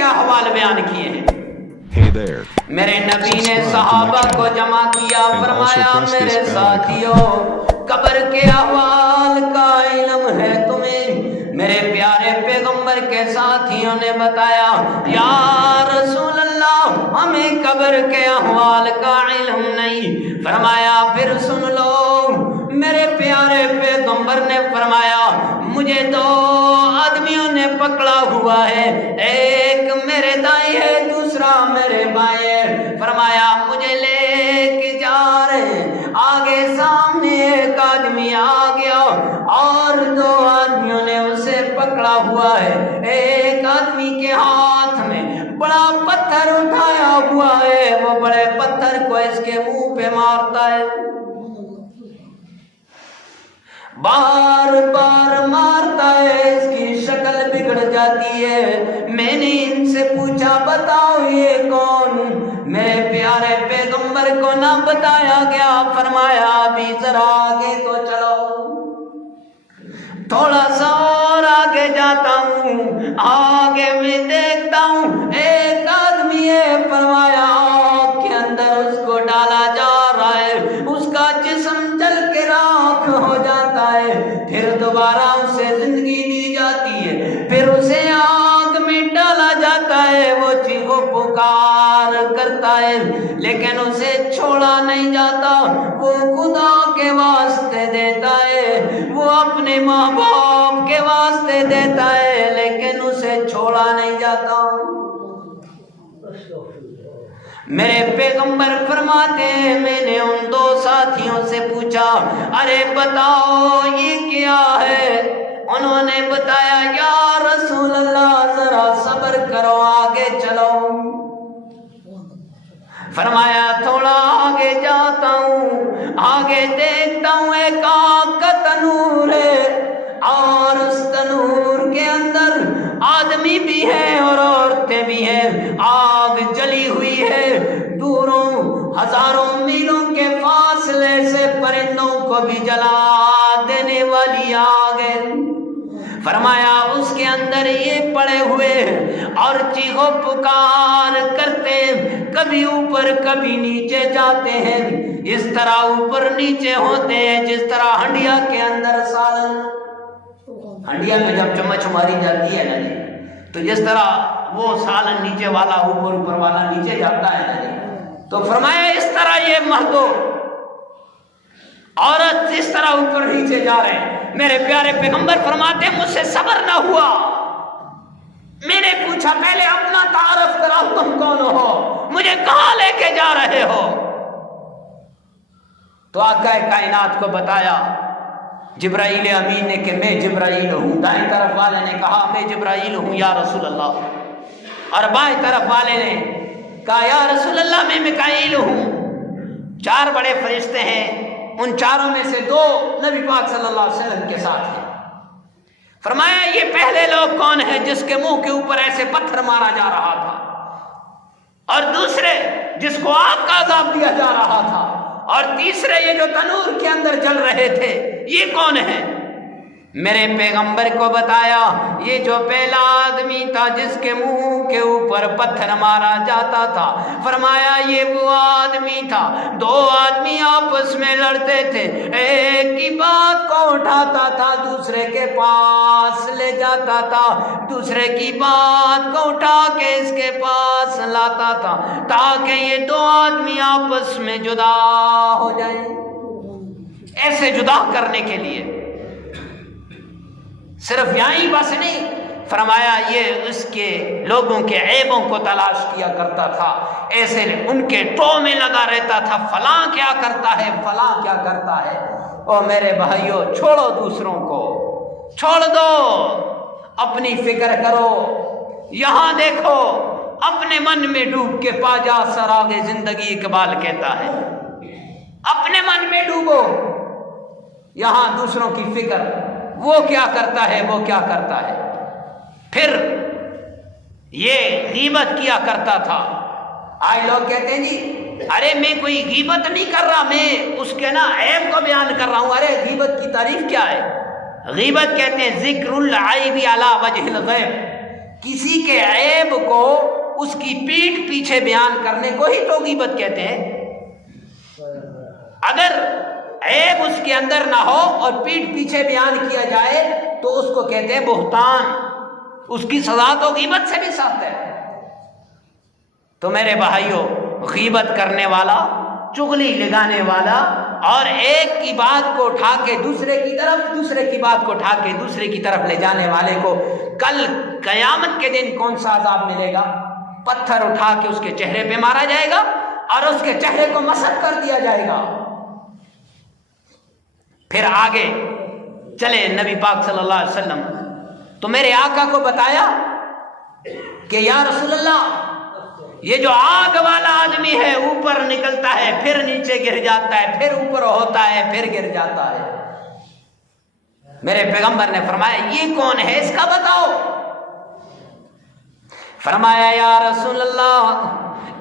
کے احوال بیان کیے ہیں۔ Hey there. میرے نبی نے Subscribe to my صحابہ کو channel جمع کیا، and also فرمایا press this میرے bell ساتھیوں، قبر کے احوال کا علم ہے تمہیں؟ میرے پیارے پیغمبر کے ساتھیوں نے بتایا، یا رسول اللہ ہمیں قبر کے احوال کا علم نہیں۔ فرمایا پھر سن لو، میرے پیارے پیغمبر نے فرمایا مجھے دو آدمیوں نے پکڑا ہوا ہے، ایک میرے دائیں ہے دوسرا میرے بائیں ہے۔ فرمایا مجھے لے کے جا رہے، آگے سامنے ایک آدمی آ گیا اور دو آدمیوں نے اسے پکڑا ہوا ہے، ایک آدمی کے ہاتھ میں بڑا پتھر اٹھایا ہوا ہے، وہ بڑے پتھر کو اس کے منہ پہ مارتا ہے، بار بار مارتا ہے، اس کی شکل بگڑ جاتی ہے۔ میں نے ان سے پوچھا بتاؤ یہ کون؟ میرے پیارے پیغمبر کو نہ بتایا گیا۔ فرمایا ابھی ذرا آگے تو چلو، تھوڑا سا اور آگے جاتا ہوں، آگے میں دیکھتا ہوں ایک آدمی ہے۔ فرمایا آگ کے اندر اس کو ڈالا جا رہا ہے، اس کا جسم جل کے راکھ ہو جاتا ہے، پھر دوبارہ اسے زندگی دی جاتی ہے، پھر اسے آگ میں ڈالا جاتا ہے، وہ چیخ و پکار کرتا ہے لیکن اسے چھوڑا نہیں جاتا، وہ خدا کے واسطے دیتا ہے، وہ اپنے ماں باپ کے واسطے دیتا ہے لیکن اسے چھوڑا نہیں جاتا۔ میرے پیغمبر فرماتے ہیں میں نے ان دو ساتھیوں سے پوچھا ارے بتاؤ یہ کیا ہے؟ انہوں نے بتایا یا رسول اللہ ذرا صبر کرو، آگے چلو۔ فرمایا تھوڑا آگے جاتا ہوں، آگے دیکھتا ہوں ایک آگ کا تنور ہے اور اس تنور کے اندر آدمی بھی ہیں اور عورتیں بھی ہیں، آگ جلی ہوئی ہے، دوروں ہزاروں میلوں کے فاصلے سے پرندوں کو بھی جلا دینے والی آگ ہے۔ فرمایا اس کے اندر یہ پڑے ہوئے اور چیخ و پکار کرتے، کبھی اوپر کبھی نیچے جاتے ہیں، اس طرح اوپر نیچے ہوتے ہیں جس طرح ہنڈیا کے اندر سالن، ہنڈیا میں جب چمچ ماری جاتی ہے نا جی تو جس طرح وہ سالن نیچے والا اوپر، اوپر والا نیچے جاتا ہے نا جی، تو فرمایا اس طرح یہ مردوں عورت اس طرح اوپر نیچے جا رہے ہیں۔ میرے پیارے پیغمبر فرماتے ہیں مجھ سے صبر نہ ہوا، میں نے پوچھا پہلے اپنا تعارف کراؤ، تم کون ہو، مجھے کہاں لے کے جا رہے ہو؟ تو آقا کائنات کو بتایا، جبرائیل امین نے کہ میں جبرائیل ہوں، دائیں طرف والے نے کہا میں جبرائیل ہوں یا رسول اللہ، اور بائیں طرف والے نے کہا یا رسول اللہ میں میکائیل ہوں۔ چار بڑے فرشتے ہیں، ان چاروں میں سے دو نبی پاک صلی اللہ علیہ وسلم کے ساتھ ہیں۔ فرمایا یہ پہلے لوگ کون ہیں جس کے منہ کے اوپر ایسے پتھر مارا جا رہا تھا، اور دوسرے جس کو آگ کا عذاب دیا جا رہا تھا، اور تیسرے یہ جو تنور کے اندر جل رہے تھے، یہ کون ہیں؟ میرے پیغمبر کو بتایا یہ جو پہلا آدمی تھا جس کے منہ کے اوپر پتھر مارا جاتا تھا، فرمایا یہ وہ آدمی تھا، دو آدمی آپس میں لڑتے تھے، ایک کی بات کو اٹھاتا تھا دوسرے کے پاس لے جاتا تھا، دوسرے کی بات کو اٹھا کے اس کے پاس لاتا تھا تاکہ یہ دو آدمی آپس میں جدا ہو جائیں۔ ایسے جدا کرنے کے لیے صرف یہی بس نہیں، فرمایا یہ اس کے لوگوں کے عیبوں کو تلاش کیا کرتا تھا، ایسے ان کے ٹو میں لگا رہتا تھا، فلاں کیا کرتا ہے، فلاں کیا کرتا ہے۔ اور میرے بھائیوں چھوڑو دوسروں کو، چھوڑ دو، اپنی فکر کرو، یہاں دیکھو، اپنے من میں ڈوب کے پا جا سراغ زندگی، اقبال کہتا ہے، اپنے من میں ڈوبو، یہاں دوسروں کی فکر، وہ کیا کرتا ہے، وہ کیا کرتا ہے۔ پھر یہ غیبت کیا کرتا تھا، آج لوگ کہتے ہیں جی ارے میں کوئی غیبت نہیں کر رہا، میں اس کے نا عیب کو بیان کر رہا ہوں۔ ارے غیبت کی تعریف کیا ہے؟ غیبت کہتے ہیں ذکر العیب علی وجہ الغیب، کسی کے عیب کو اس کی پیٹھ پیچھے بیان کرنے کو ہی تو غیبت کہتے ہیں۔ اگر عیب اس کے اندر نہ ہو اور پیٹھ پیچھے بیان کیا جائے تو اس کو کہتے ہیں بہتان، اس کی سزا تو غیبت سے بھی سخت ہے۔ تو میرے بھائیوں، غیبت کرنے والا، چغلی لگانے والا، اور ایک کی بات کو اٹھا کے دوسرے کی طرف، دوسرے کی بات کو اٹھا کے دوسرے کی طرف لے جانے والے کو کل قیامت کے دن کون سا عذاب ملے گا؟ پتھر اٹھا کے اس کے چہرے پہ مارا جائے گا اور اس کے چہرے کو مسخ کر دیا جائے گا۔ پھر آگے چلے نبی پاک صلی اللہ علیہ وسلم تو میرے آقا کو بتایا کہ یا رسول اللہ، یہ جو آگ والا آدمی ہے اوپر نکلتا ہے، پھر نیچے گر جاتا ہے، پھر اوپر ہوتا ہے، پھر گر جاتا ہے۔ میرے پیغمبر نے فرمایا یہ کون ہے، اس کا بتاؤ۔ فرمایا یا رسول اللہ،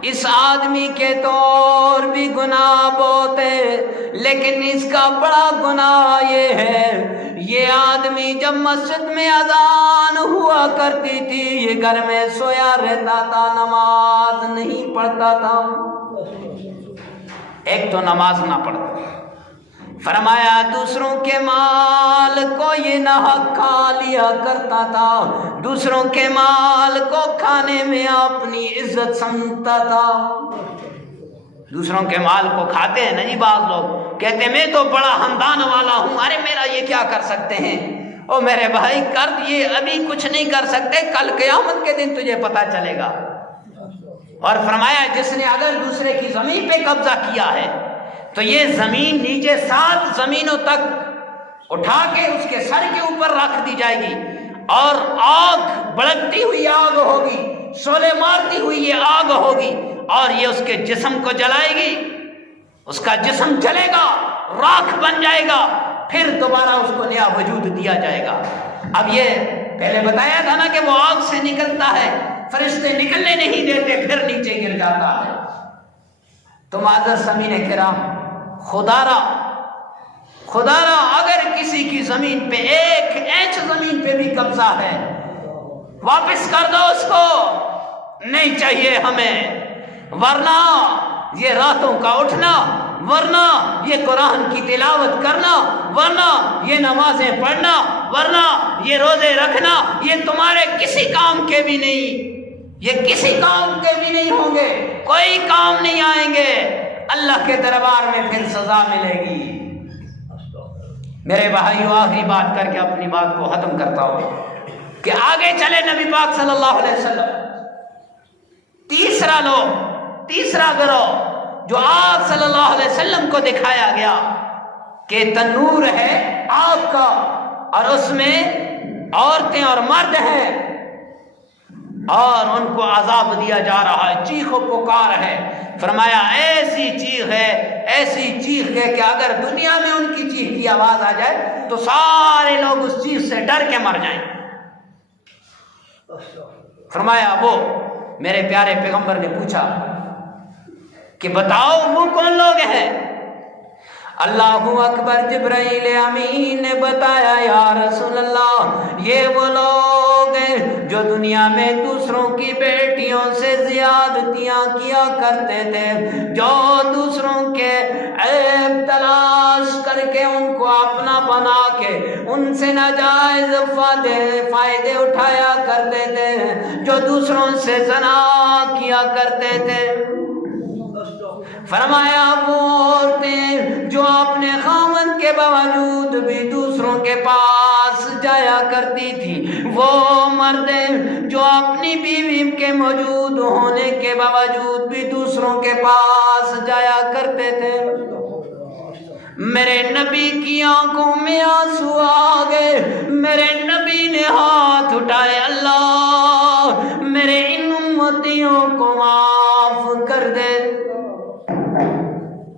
اس آدمی کے تو اور بھی گناہ بہت ہے، لیکن اس کا بڑا گناہ یہ ہے، یہ آدمی جب مسجد میں اذان ہوا کرتی تھی یہ گھر میں سویا رہتا تھا، نماز نہیں پڑھتا تھا۔ ایک تو نماز نہ پڑھتا، فرمایا دوسروں کے مال کو یہ ناحق کھا لیا کرتا تھا، دوسروں کے مال کو کھانے میں اپنی عزت سمجھتا تھا۔ دوسروں کے مال کو کھاتے ہیں نا جی بعض لوگ، کہتے ہیں میں تو بڑا خاندان والا ہوں، ارے میرا یہ کیا کر سکتے ہیں؟ او میرے بھائی، کر یہ ابھی کچھ نہیں کر سکتے، کل قیامت کے دن تجھے پتا چلے گا۔ اور فرمایا جس نے اگر دوسرے کی زمین پہ قبضہ کیا ہے تو یہ زمین نیچے 7 زمینوں تک اٹھا کے اس کے سر کے اوپر رکھ دی جائے گی، اور آگ بھڑکتی ہوئی آگ ہوگی، شعلے مارتی ہوئی یہ آگ ہوگی، اور یہ اس کے جسم کو جلائے گی، اس کا جسم جلے گا، راکھ بن جائے گا، پھر دوبارہ اس کو نیا وجود دیا جائے گا۔ اب یہ پہلے بتایا تھا نا کہ وہ آگ سے نکلتا ہے، فرشتے نکلنے نہیں دیتے، پھر نیچے گر جاتا ہے۔ تو معزز سامعین کرام، خدا را اگر کسی کی زمین پہ 1 انچ زمین پہ بھی قبضہ ہے، واپس کر دو اس کو، نہیں چاہیے ہمیں، ورنہ یہ راتوں کا اٹھنا، ورنہ یہ قرآن کی تلاوت کرنا، ورنہ یہ نمازیں پڑھنا، ورنہ یہ روزے رکھنا، یہ تمہارے کسی کام کے بھی نہیں، یہ کسی کام کے بھی نہیں ہوں گے، کوئی کام نہیں آئیں گے، اللہ کے دربار میں پھر سزا ملے گی۔ میرے بھائیو، آخری بات کر کے اپنی بات کو ختم کرتا ہوں کہ آگے چلے نبی پاک صلی اللہ علیہ وسلم، تیسرا گروہ جو آپ صلی اللہ علیہ وسلم کو دکھایا گیا کہ تنور ہے آگ کا، اور اس میں عورتیں اور مرد ہیں، اور ان کو عذاب دیا جا رہا ہے، چیخ و پکار ہے۔ فرمایا ایسی چیخ ہے کہ اگر دنیا میں ان کی چیخ کی آواز آ جائے تو سارے لوگ اس چیخ سے ڈر کے مر جائیں۔ فرمایا وہ میرے پیارے پیغمبر نے پوچھا کہ بتاؤ وہ کون لوگ ہیں؟ اللہ اکبر، جبرائیل امین نے بتایا یا رسول اللہ، یہ وہ لوگ ہیں جو دنیا میں دوسروں کی بیٹیوں سے زیادتیاں کیا کرتے تھے، جو دوسروں کے عیب تلاش کر کے ان کو اپنا بنا کے ان سے ناجائز فائدے اٹھایا کرتے تھے، جو دوسروں سے زنا کیا کرتے تھے۔ فرمایا وہ عورتیں جو اپنے خاوند کے باوجود بھی دوسروں کے پاس جایا کرتی تھی، وہ مردیں جو اپنی بیوی کے موجود ہونے کے باوجود بھی دوسروں کے پاس جایا کرتے تھے۔ میرے نبی کی آنکھوں میں آنسو آ گئے، میرے نبی نے ہاتھ اٹھائے، اللہ میرے ان امتیوں کو معاف کر دے۔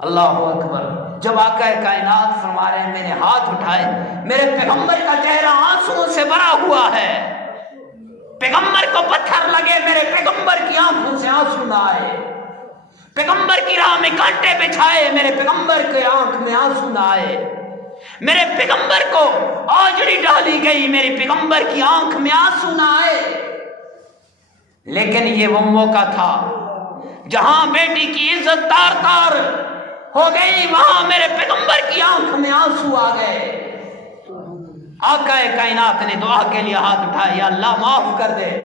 اللہ اکبر، جب آقا کائنات فرما رہے ہیں میں نے ہاتھ اٹھائے، میرے پیغمبر کا چہرہ آنسوؤں سے بھرا ہوا ہے، پیغمبر کو پتھر لگے، میرے پیغمبر کی آنکھوں سے آنسو نہ آئے، پیغمبر کی راہ میں کانٹے بچھائے، میرے پیغمبر کے آنکھ میں آنسو نہ آئے، میرے پیغمبر کو آجڑی ڈالی گئی، میرے پیغمبر کی آنکھ میں آنسو نہ آئے۔ لیکن یہ وہ موقع تھا جہاں بیٹی کی عزت تار تار ہو گئی، وہاں میرے پیغمبر کی آنکھ میں آنسو آ گئے۔ آقا کائنات نے دعا کے لیے ہاتھ اٹھایا، یا اللہ معاف کر دے۔